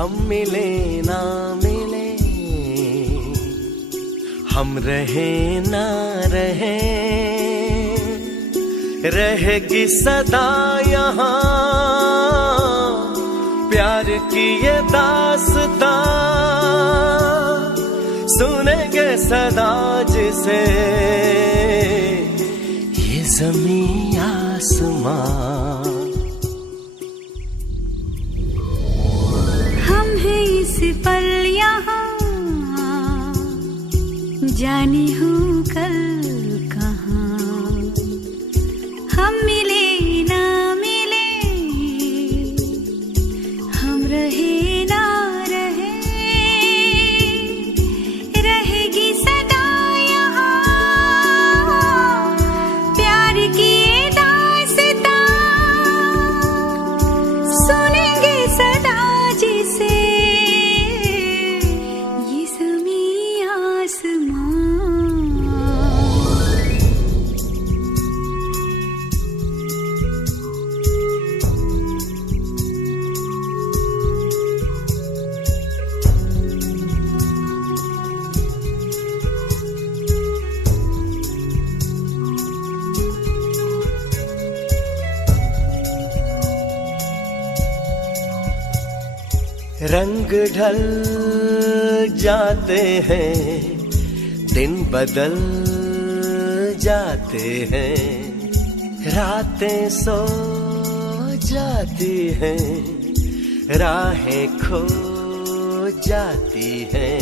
हम मिले ना मिले, हम रहे ना रहे, रहेगी सदा यहाँ प्यार की ये दास्तां, सुनेंगे सदा जिसे ये ज़मीं आसमां। हम हैं इस पल यहाँ, जाने हूँ कल कहाँ। हम मिले ना मिले, हम रहे ना रहे, रहेगी सदा यहाँ प्यार की ये दास्तां, सुनेंगे सदा जिसे ये ज़मीं आसमां। रंग ढल जाते हैं, दिन बदल जाते हैं, रातें सो जाती हैं, राहें खो जाती हैं,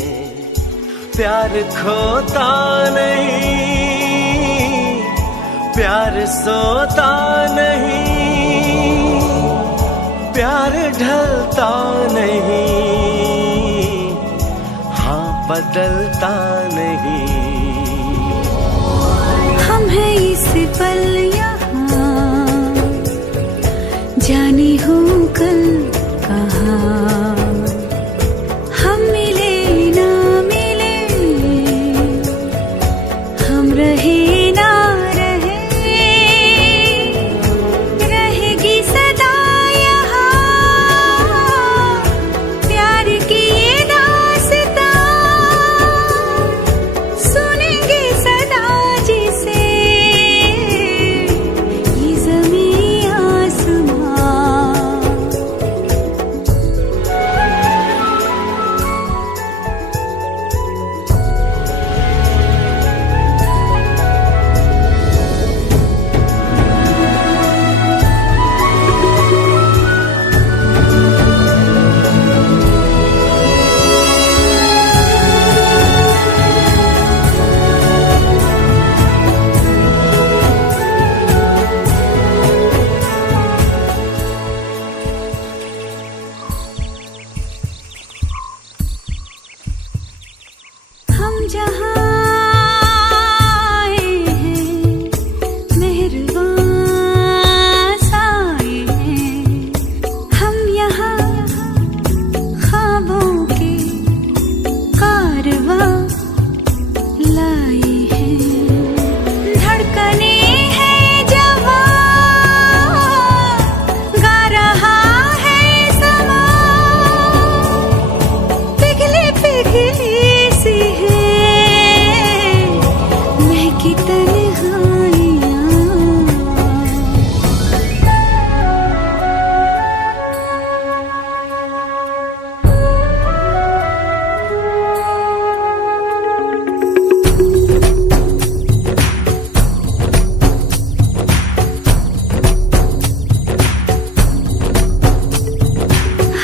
प्यार खोता नहीं, प्यार सोता नहीं, प्यार ढलता नहीं, हाँ बदलता नहीं। हम हैं इस पल यहाँ, जाने हूँ कल कहाँ। हम मिले ना मिले, हम रहे ना रहे, रहेगी सदा प्यार की ये दास्तां, सुनेंगे सदा जिसे ये ज़मीं आसमां। हम जहाँ आए हैं, मेहरबान साए हैं, हम यहाँ ख्वाबों के कारवां लाए हैं। धड़कने हैं जवां, गा रहा है समा, पिघली पिघली सी है महकी तन्हाइयाँ।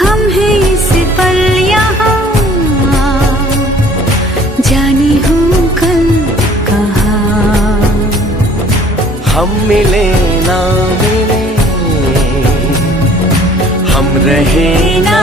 हम हैं इस पल यहाँ, जाने हूँ कल कहाँ। हम मिले ना मिले, हम रहे ना